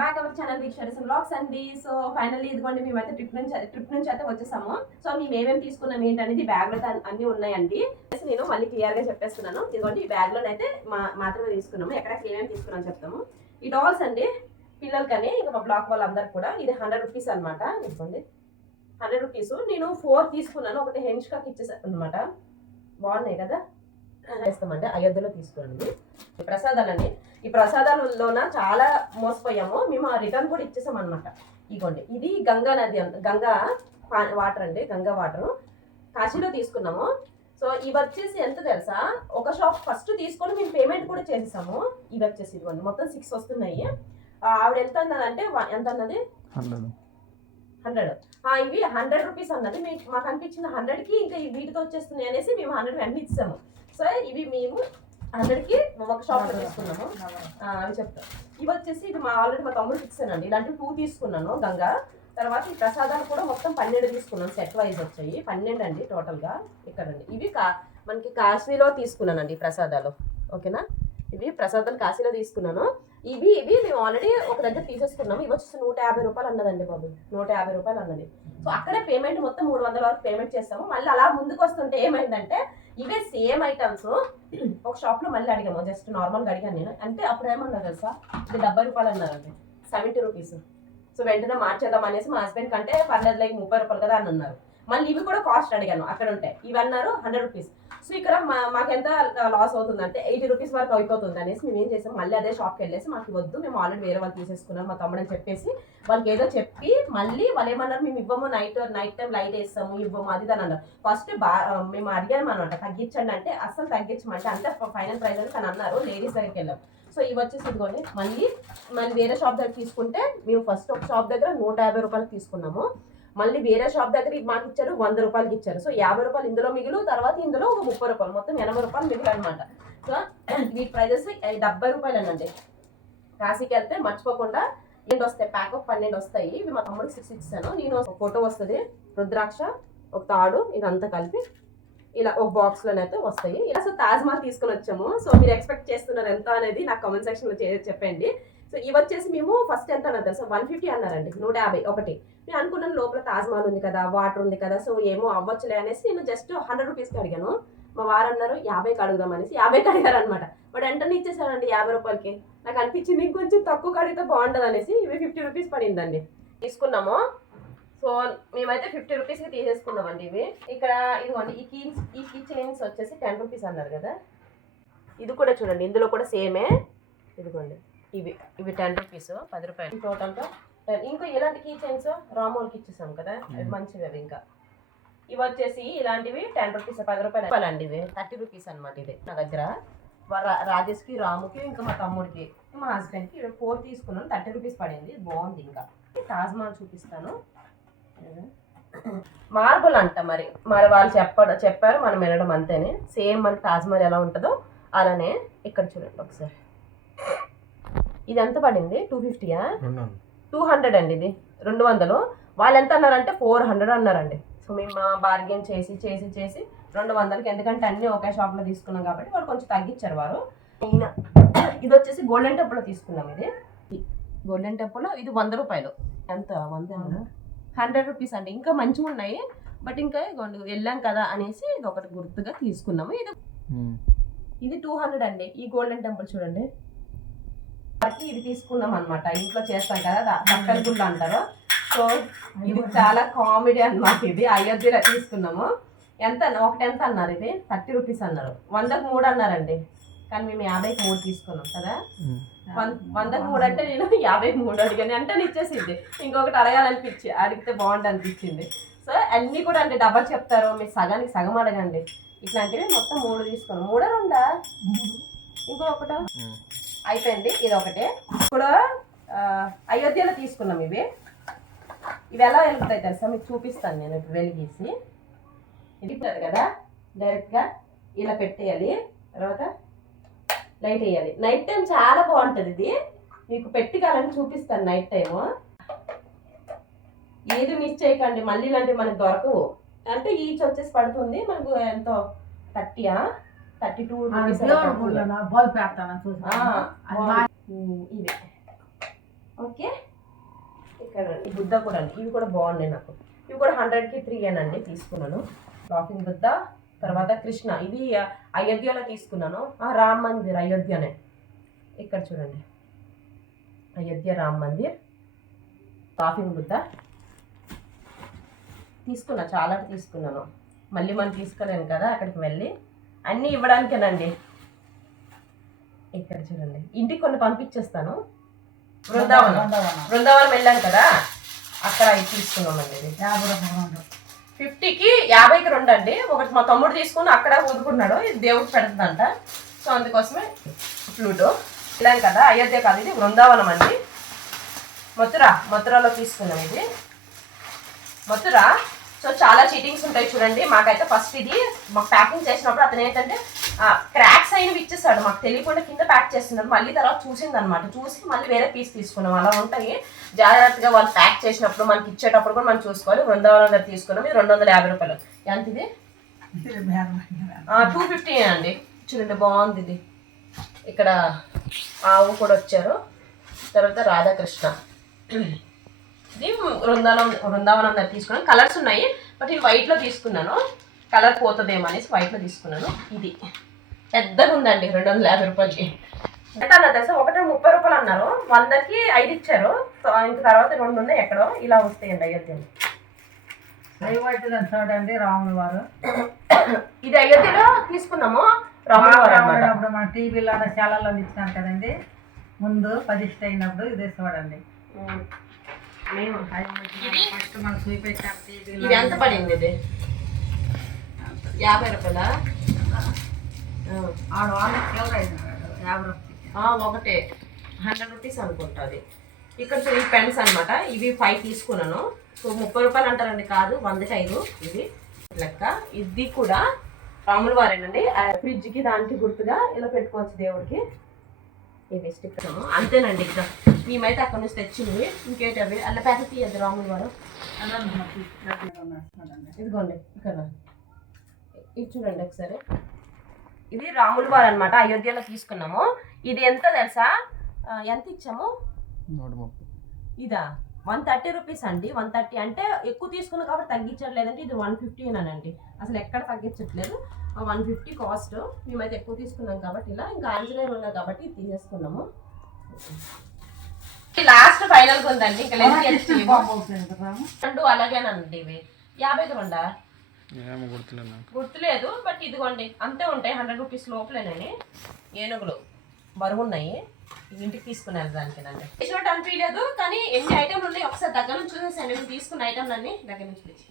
Back our channel వీక్షర్స్ blogs అండి. So finally ఇదిగోండి మేమైతే ట్రిప్ నుంచి అయితే వచ్చేసాము. సో మేము ఏమేమి తీసుకున్నాం ఏంటనేది బ్యాగ్ లో అన్ని ఉన్నాయండి. నేను మళ్ళీ క్లియర్ గా చెప్పేస్తున్నాను. ఇదిగోండి ఈ బ్యాగ్ లో అయితే మాత్రమే తీసుకున్నాము. ఎక్కడ ఏమేమి తీసుకున్నాం చెప్తాము. ఈ డాల్స్ అండి పిల్లలకని ఇంకా మా బ్లాక్ వాళ్ళందరికి కూడా ఇది 100 రూపీస్ అనమాట. ఇదిగోండి 100 రూపీస్. నేను 4 తీసుకున్నాను. ఒకటి హెన్ష్కాకి ఇచ్చేసాను అనమాట. బాగున్నాయి కదా చేస్తామంటే అయోధ్యలో తీసుకోండి. ఈ ప్రసాదాలని ఈ ప్రసాదాలలోన చాలా మోసపోయాము. మేము ఆ రిటర్న్ కూడా ఇచ్చేసాం అనమాట. ఇగోండి ఇది గంగా నది గంగా వాటర్ అండి. గంగా వాటర్ కాశీలో తీసుకున్నాము. సో ఇవి వచ్చేసి ఎంత తెలుసా, ఒక షాప్ ఫస్ట్ తీసుకొని మేము పేమెంట్ కూడా చేసేసాము. ఇవి వచ్చేసి ఇదిగోండి మొత్తం 6 వస్తున్నాయి. ఆవిడ ఎంత అన్నదంటే ఎంత అన్నది 100. ఇవి 100 రూపీస్ అన్నది. మాకు అనిపించిన 100కి ఇంకా వీటితో వచ్చేస్తున్నాయి అనేసి మేము 100 వెంటనే ఇచ్చాము. సో ఇవి మేము 100కి ఒక షాప్ లో తీసుకున్నాము అని చెప్తాం. ఇవి వచ్చేసి ఇది ఆల్రెడీ మా తమ్ముడికి ఇచ్చానండి. ఇలాంటివి 2 తీసుకున్నాను గంగా. తర్వాత ఈ ప్రసాదాలు కూడా మొత్తం 12 తీసుకున్నాను. సెట్ వైజ్ వచ్చాయి 12 అండి టోటల్గా. ఇక్కడండి ఇవి మనకి కాశీలో తీసుకున్నానండి ప్రసాదాలు. ఓకేనా, ఇవి ప్రసాదాలు కాశీలో తీసుకున్నాను. ఇవి మేము ఆల్రెడీ ఒక దగ్గర తీసేసుకున్నాము. ఇవి వచ్చేసి 150 రూపాయలు అన్నదండి బాబు. 150 రూపాయలు అన్నది. సో అక్కడే పేమెంట్ మొత్తం 300 వరకు పేమెంట్ చేస్తాము. మళ్ళీ అలా ముందుకు వస్తుంటే ఏమైందంటే ఇవే సేమ్ ఐటమ్స్ ఒక షాప్ లో మళ్ళీ అడిగాము. జస్ట్ నార్మల్గా అడిగాను నేను. అంటే అప్పుడు ఏమన్నారు తెలుసా, ఇది 70 రూపాయలు అన్నారండి. 70 రూపీస్. సో వెంటనే మార్చేద్దాం అనేసి మా హస్బెండ్ కంటే పర్లేదు 30 రూపాయలు కదా అని అన్నారు. మళ్ళీ ఇవి కూడా కాస్ట్ అడిగాను. అక్కడ ఉంటాయి ఇవి అన్నారు 100 రూపీస్. సో ఇక్కడ మాకెంత లాస్ అవుతుందంటే 80 రూపీస్ వరకు అయిపోతుంది అనేసి మేము ఏం చేసాం, మళ్ళీ అదే షాప్కి వెళ్ళేసి మాకు వద్దు, మేము ఆల్రెడీ వేరే వాళ్ళు తీసేసుకున్నాం మా తమ్ముడు అని చెప్పేసి వాళ్ళకి ఏదో చెప్పి మళ్ళీ వాళ్ళు ఏమన్నారు, మేము ఇవ్వము, నైట్ టైం లైట్ వేస్తాము, ఇవ్వము అది అని అన్నారు. ఫస్ట్ మేము అడిగాము అనమాట తగ్గించండి అంటే అస్సలు తగ్గించమంటే అంతే ఫైనల్ ప్రైస్ అని తను అన్నారు. లేడీస్ దగ్గరికి వెళ్ళాం. సో ఇవి వచ్చేసి ఇదిగోండి మళ్ళీ వేరే షాప్ దగ్గర తీసుకుంటే మేము ఫస్ట్ ఒక షాప్ దగ్గర 150 రూపాయలకి తీసుకున్నాము. మళ్ళీ వేరే షాప్ దగ్గర మాకు ఇచ్చారు 100 రూపాయలకి ఇచ్చారు. సో 50 రూపాయలు ఇందులో మిగులు, తర్వాత ఇందులో ఒక 30 రూపాయలు, మొత్తం 80 రూపాయలు మిగులు అనమాట. సో వీటి ప్రైజెస్ 70 రూపాయలు అనండి. కాశీకి వెళ్తే మర్చిపోకుండా 12 వస్తాయి, ప్యాక్ ఆఫ్ 12 వస్తాయి. ఇవి మా తమ్ముడికి 6 ఇచ్చాను. నేను ఒక ఫోటో వస్తుంది, రుద్రాక్ష, ఒక తాడు, ఇదంతా కలిపి ఇలా ఒక బాక్స్లోనైతే వస్తాయి. ఇలా సో తాజ్మహల్ తీసుకొని వచ్చాము. సో మీరు ఎక్స్పెక్ట్ చేస్తున్నారు ఎంత అనేది నాకు కామెంట్ సెక్షన్లో చెప్పండి. సో ఇవి వచ్చేసి మేము ఫస్ట్ ఎంత అన్నారు తెలుసా, 150 అన్నారండి. 150 ఒకటి. నేను అనుకున్నాను లోపల తాజ్మహల్ ఉంది కదా, వాటర్ ఉంది కదా, సో ఏమో అవ్వచ్చులే అనేసి నేను జస్ట్ 100 రూపీస్కి అడిగాను. మా వారు అన్నారు 50కి అడుగుదాం అనేసి 50కి అడిగారు అనమాట. బట్ వెంటనే ఇచ్చేసానండి 50 రూపాయలకి. నాకు అనిపించింది ఇంకొంచెం తక్కువ అడిగితే బాగుంటుంది అనేసి ఇవి 50 రూపీస్ పడిందండి. తీసుకున్నాము. సో మేమైతే 50 రూపీస్కి తీసేసుకున్నామండి. ఇవి ఇక్కడ ఇదిగోండి ఈ కీ చైన్స్ వచ్చేసి 10 రూపీస్ అన్నారు కదా. ఇది కూడా చూడండి, ఇందులో కూడా సేమే. ఇదిగోండి ఇవి 10 రూపీస్, 10 రూపాయలు టోటల్గా. ఇంకా ఇలాంటి కీ చైన్స్ రామోల్కి ఇచ్చేసాం కదా, అవి మంచివి. అవి ఇంకా ఇవి వచ్చేసి ఇలాంటివి 10 రూపీస్, 10 రూపాయలు అండి. ఇవి 30 రూపీస్ అనమాట. ఇది నా దగ్గర రాజేష్కి, రాముకి, ఇంకా మా తమ్ముడికి, మా హస్బెండ్కి 4 తీసుకున్నాను. 30 రూపీస్ పడింది. బాగుంది. ఇంకా తాజ్మహల్ చూపిస్తాను. మార్బుల్ అంట మరి వాళ్ళు చెప్పారు, మనం వెళ్ళడం అంతేనే. సేమ్ మన తాజ్మహల్ ఎలా ఉంటుందో అలానే. ఇక్కడ చూడండి ఒకసారి, ఇది ఎంత పడింది, 250యా 200 అండి. ఇది 200. వాళ్ళు ఎంత అన్నారంటే 400 అన్నారండి. సో మేము బార్గెన్ చేసి 200కి, ఎందుకంటే అన్నీ ఒకే షాప్లో తీసుకున్నాం కాబట్టి వాళ్ళు కొంచెం తగ్గించారు వారు. ఇది వచ్చేసి గోల్డెన్ టెంపుల్లో తీసుకున్నాం. ఇది గోల్డెన్ టెంపుల్లో ఇది 100 రూపాయలు. ఎంత 100 రూపీస్ అండి. ఇంకా మంచిగా ఉన్నాయి. బట్ ఇంకా వెళ్ళాం కదా అనేసి ఇది ఒకటి గుర్తుగా తీసుకున్నాము. ఇది 200 అండి. ఈ గోల్డెన్ టెంపుల్ చూడండి, ఇది తీసుకున్నాం అనమాట. ఇంట్లో చేస్తాం కదా, బట్టల గుళ్ళు అంటారు. సో ఇది చాలా కామెడీ అనమాట. ఇది అయోధ్యలో తీసుకున్నాము. ఒకటి ఎంత అన్నారు, ఇది 30 రూపీస్ అన్నారు. 100కి 3 అన్నారండి. కానీ మేము 50కి 3 తీసుకున్నాం కదా. 100కి 3 అంటే నేను 50కి 3 అడిగాను. అంటే ఇచ్చేసింది. ఇంకొకటి అడిగితే బాగుంటుంది అనిపించింది. సో అన్నీ కూడా అంటే డబ్బా చెప్తారు, మీరు సగానికి సగం అడగండి. ఇట్లాంటివి మొత్తం 3 తీసుకున్నాం. 3 2 ఇంకొకట అయిపోయింది. ఇది ఒకటే. ఇప్పుడు అయోధ్యలో తీసుకున్నాం. ఇవి ఎలా వెలుగుతాయి తెలుసా, మీకు చూపిస్తాను నేను. ఇప్పుడు వెలిగేసి ఇది కదా, డైరెక్ట్గా ఇలా పెట్టేయాలి. తర్వాత లైట్ వేయాలి. నైట్ టైం చాలా బాగుంటుంది. ఇది మీకు పెట్టుకోవాలని చూపిస్తాను. నైట్ టైము ఏది మిస్ చేయకండి. మళ్ళీ ఇలాంటివి మనకు దొరకవు. అంటే ఈచ్ వచ్చేసి పడుతుంది మనకు ఎంతో 30 32 రూపీస్. ఇవి ఓకే. ఇక్కడ ఈ బుద్ధ కూడా అండి, ఇవి కూడా బాగున్నాయి నాకు. ఇవి కూడా 100కి 3 అనండి తీసుకున్నాను. లాఫింగ్ బుద్ధ, తర్వాత కృష్ణ, ఇది అయోధ్యలో తీసుకున్నాను. రామ్ మందిర్ అయోధ్యనే, ఇక్కడ చూడండి అయోధ్య రామ్ మందిర్. లాఫింగ్ బుద్ధ తీసుకున్నా, చాలా తీసుకున్నాను. మళ్ళీ మనం తీసుకోలేము కదా అక్కడికి వెళ్ళి, అన్నీ ఇవ్వడానికేనండి. ఇక్కడ చూడండి, ఇంటికి కొన్ని పంపించేస్తాను. బృందావనం వెళ్ళాను కదా, అక్కడ ఇది తీసుకున్నామండి. ఇది 50కి 50కి 2 అండి. ఒకటి మా తమ్ముడు తీసుకుని అక్కడ ఊదుకున్నాడు, ఇది దేవుడికి పెడుతుందంట. సో అందుకోసమే ఫ్లూటు. వెళ్ళాను కదా, అయోధ్య కాదు ఇది బృందావనం అండి. మథురాలో తీసుకున్నాం ఇది మథురా. సో చాలా చీటింగ్స్ ఉంటాయి చూడండి. మాకైతే ఫస్ట్ ఇది మాకు ప్యాకింగ్ చేసినప్పుడు అతను ఏంటంటే క్రాక్స్ అయినవి ఇచ్చేసాడు, మాకు తెలియకుండా కింద ప్యాక్ చేస్తున్నాడు. మళ్ళీ తర్వాత చూసిందనమాట, చూసి మళ్ళీ వేరే పీస్ తీసుకున్నాం. అలా ఉంటాయి జాగ్రత్తగా వాళ్ళు ప్యాక్ చేసినప్పుడు, మనకి ఇచ్చేటప్పుడు కూడా మనం చూసుకోవాలి. బృందావనం దగ్గర తీసుకున్నాం. ఇది 250 రూపాయలు. ఎంత ఇది? 250 అండి. చూడండి బాగుంది ఇది. ఇక్కడ ఆవు కూడా వచ్చారు. తర్వాత రాధాకృష్ణ, ఇది బృందావనం దగ్గర తీసుకున్నాను. కలర్స్ ఉన్నాయి, బట్ ఇది వైట్లో తీసుకున్నాను. కలర్ పోతుందేమో అనేసి వైట్లో తీసుకున్నాను. ఇది పెద్దగా ఉందండి, 250 రూపాయలకి. ఎంత అన్నా తెలుసా, ఒకటి 30 రూపాయలు అన్నారు, 100కి 5 ఇచ్చారు. సో ఇంక తర్వాత 2 ఉన్నాయి ఎక్కడో, ఇలా వస్తాయండి అయోధ్యలో. చూడండి రాముల వారు, ఇది అయోధ్యలో తీసుకున్నాము. రాముల వారు అప్పుడు మన టీవీలో ఛానల్లో ఇచ్చినాం కదండి, ముందు ప్రతిష్ట అయినప్పుడు ఇదే చూడండి. ఫస్ట్ మనం చూపించాం టీవీలో. ఇది ఎంత పడింది? ఇది 50 రూపాయలా? ఒకటే 100 రూపీస్ అనుకుంటుంది. ఇక్కడ ఈ పెన్స్ అనమాట, ఇవి 5 తీసుకున్నాను. సో 30 రూపాయలు అంటారండి, కాదు 100కి 5 ఇది లెక్క. ఇది కూడా రాముల వారేనండి. ఫ్రిడ్జ్కి దానికి గుర్తుగా ఇలా పెట్టుకోవచ్చు దేవుడికి. ఇవి స్టిక్కర్ అంతేనండి. ఇక్కడ మేమైతే అక్కడ నుంచి తెచ్చినవి. ఇంకేంటి అవి అల్ల ప్యాకెట్ తీయద్దు రాముల వారు. ఇదిగోండి ఇక్కడ ఇది చూడండి ఒకసారి. ఇది రాముల వారు అనమాట, అయోధ్యలో తీసుకున్నాము. ఇది ఎంత తెలుసా, ఎంత ఇచ్చాము? ఇదా 130 రూపీస్ అండి. 130 అంటే ఎక్కువ తీసుకున్నాం కాబట్టి తగ్గించట్లేదంటే ఇది 150 అనండి. అసలు ఎక్కడ తగ్గించట్లేదు. 150 కాస్ట్. మేమైతే ఎక్కువ తీసుకున్నాం కాబట్టి ఇలా, ఇంకా ఆంజనేయులు ఉన్నాయి కాబట్టి ఇది తీసేసుకున్నాము. లాస్ట్ ఫైనల్ ఉందండి, ఇంకా రెండు అలాగేనండి. ఇవి 50కి 2 గుర్తులేదు, బట్ ఇదిగోండి అంతే ఉంటాయి. 100 రూపీస్ లోపలేనని. ఏనుగులు బరువు ఉన్నాయి, ఇంటికి తీసుకుని వెళ్ళడానికేనండి. ఇచ్చినట్టు అనిపించలేదు, కానీ ఎన్ని ఐటమ్లు ఉన్నాయి ఒకసారి దగ్గర నుంచి చూసేసాను. మేము తీసుకున్న ఐటమ్లన్నీ దగ్గర నుంచి తెచ్చి,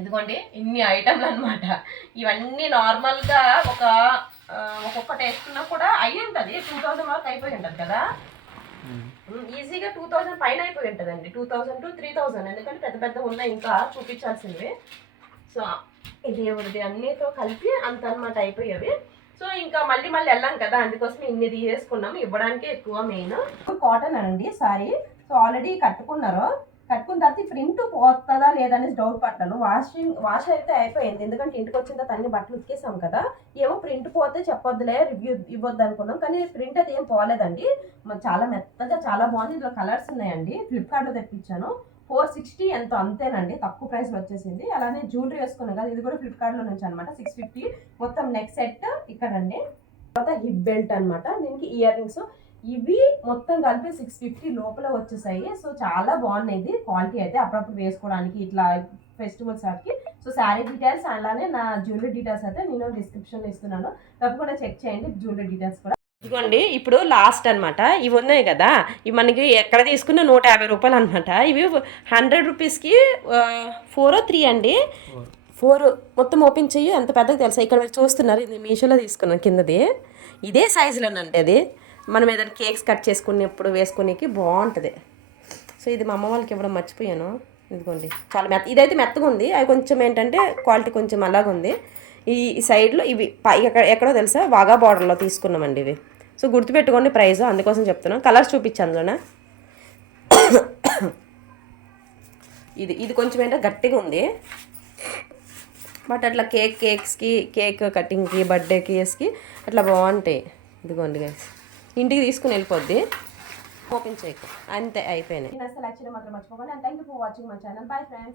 ఇదిగోండి ఇన్ని ఐటమ్లు అనమాట. ఇవన్నీ నార్మల్గా ఒక్కొక్కటి వేసుకున్నా కూడా అయ్యి ఉంటుంది 2000 వరకు అయిపోయి ఉంటుంది కదా. ఈజీగా 2000 పైన అయిపోయి ఉంటుందండి. 2000 to 3000, ఎందుకంటే పెద్ద పెద్ద ఉన్నాయి ఇంకా చూపించాల్సినవి. సో ఇది ఎవరిది అన్నితో కలిపి అంత అనమాట అయిపోయేవి. సో ఇంకా మళ్ళీ వెళ్ళాం కదా, అందుకోసం ఇన్ని తీసుకున్నాము. ఇవ్వడానికి ఎక్కువ మెయిన్ కాటన్ అండి సారీ. సో ఆల్రెడీ కట్టుకున్న తర్వాత ప్రింట్ పోతుందా లేదనేసి డౌట్ పడ్డాను. వాష్ అయితే అయిపోయింది, ఎందుకంటే ఇంటికి వచ్చిన తర్వాత అన్ని బట్టలు ఉతికేసాం కదా. ఏమో ప్రింట్ పోతే చెప్పొద్దులే, రివ్యూ ఇవ్వద్దు అనుకున్నాం, కానీ ప్రింట్ అయితే ఏం పోలేదండి. చాలా మెత్తగా చాలా బాగుంది. ఇందులో కలర్స్ ఉన్నాయండి. ఫ్లిప్కార్ట్లో తెప్పించాను. 460 ఎంతో, అంతేనండి, తక్కువ ప్రైస్లో వచ్చేసింది. అలానే జ్యువెలరీ వేసుకున్నాం కదా, ఇది కూడా ఫ్లిప్కార్ట్లో నుంచి అనమాట. 650 మొత్తం నెక్ సెట్ ఇక్కడ అండి. తర్వాత హిప్ బెల్ట్ అనమాట, దీనికి ఇయర్ రింగ్స్, ఇవి మొత్తం కలిపి 650 లోపల వచ్చేసాయి. సో చాలా బాగున్నాయి క్వాలిటీ అయితే, అప్పుడప్పుడు వేసుకోవడానికి ఇట్లా ఫెస్టివల్స్ వాటికి. సో శారీ డీటెయిల్స్ అలానే నా జ్యువెలరీ డీటెయిల్స్ అయితే నేను డిస్క్రిప్షన్లో ఇస్తున్నాను, తప్పకుండా చెక్ చేయండి జ్యువెలరీ డీటెయిల్స్ కూడా. ఇదిగోండి ఇప్పుడు లాస్ట్ అనమాట. ఇవి ఉన్నాయి కదా, ఇవి మనకి ఎక్కడ తీసుకున్న 150 రూపాయలు అనమాట. ఇవి 100 రూపీస్కి 4 or 3 అండి. 4 మొత్తం ఓపెన్ చెయ్యి, ఎంత పెద్దగా తెలుసా. ఇక్కడ మీరు చూస్తున్నారు, ఇది మీషోలో తీసుకున్నాను కిందది. ఇదే సైజులోనండి అది. మనం ఏదైనా కేక్స్ కట్ చేసుకునేప్పుడు వేసుకునేకి బాగుంటుంది. సో ఇది మా అమ్మ వాళ్ళకి ఇవ్వడం మర్చిపోయాను. ఇదిగోండి చాలా ఇదైతే మెత్తగా ఉంది. అవి కొంచెం ఏంటంటే క్వాలిటీ కొంచెం అలాగ ఉంది. ఈ సైడ్లో ఇవి ఎక్కడో తెలుసా, వాగా బార్డర్లో తీసుకున్నామండి ఇవి. సో గుర్తుపెట్టుకోండి ప్రైస్, అందుకోసం చెప్తున్నాను. కలర్స్ చూపించాను అందులోనే. ఇది కొంచెం ఏంటంటే గట్టిగా ఉంది, బట్ అట్లా కేక్స్కి కేక్ కటింగ్కి బర్త్డే కేక్స్కి అట్లా బాగుంటాయి. ఇదిగోండి గైస్, ఇంటికి తీసుకుని వెళ్ళిపోద్ది. ఓపెన్ చేయకు అంతే అయిపోయినాయి. అసలు యాక్చువల్లీ మాత్రం మర్చిపోకండి. And thank you for watching my channel. Bye friends.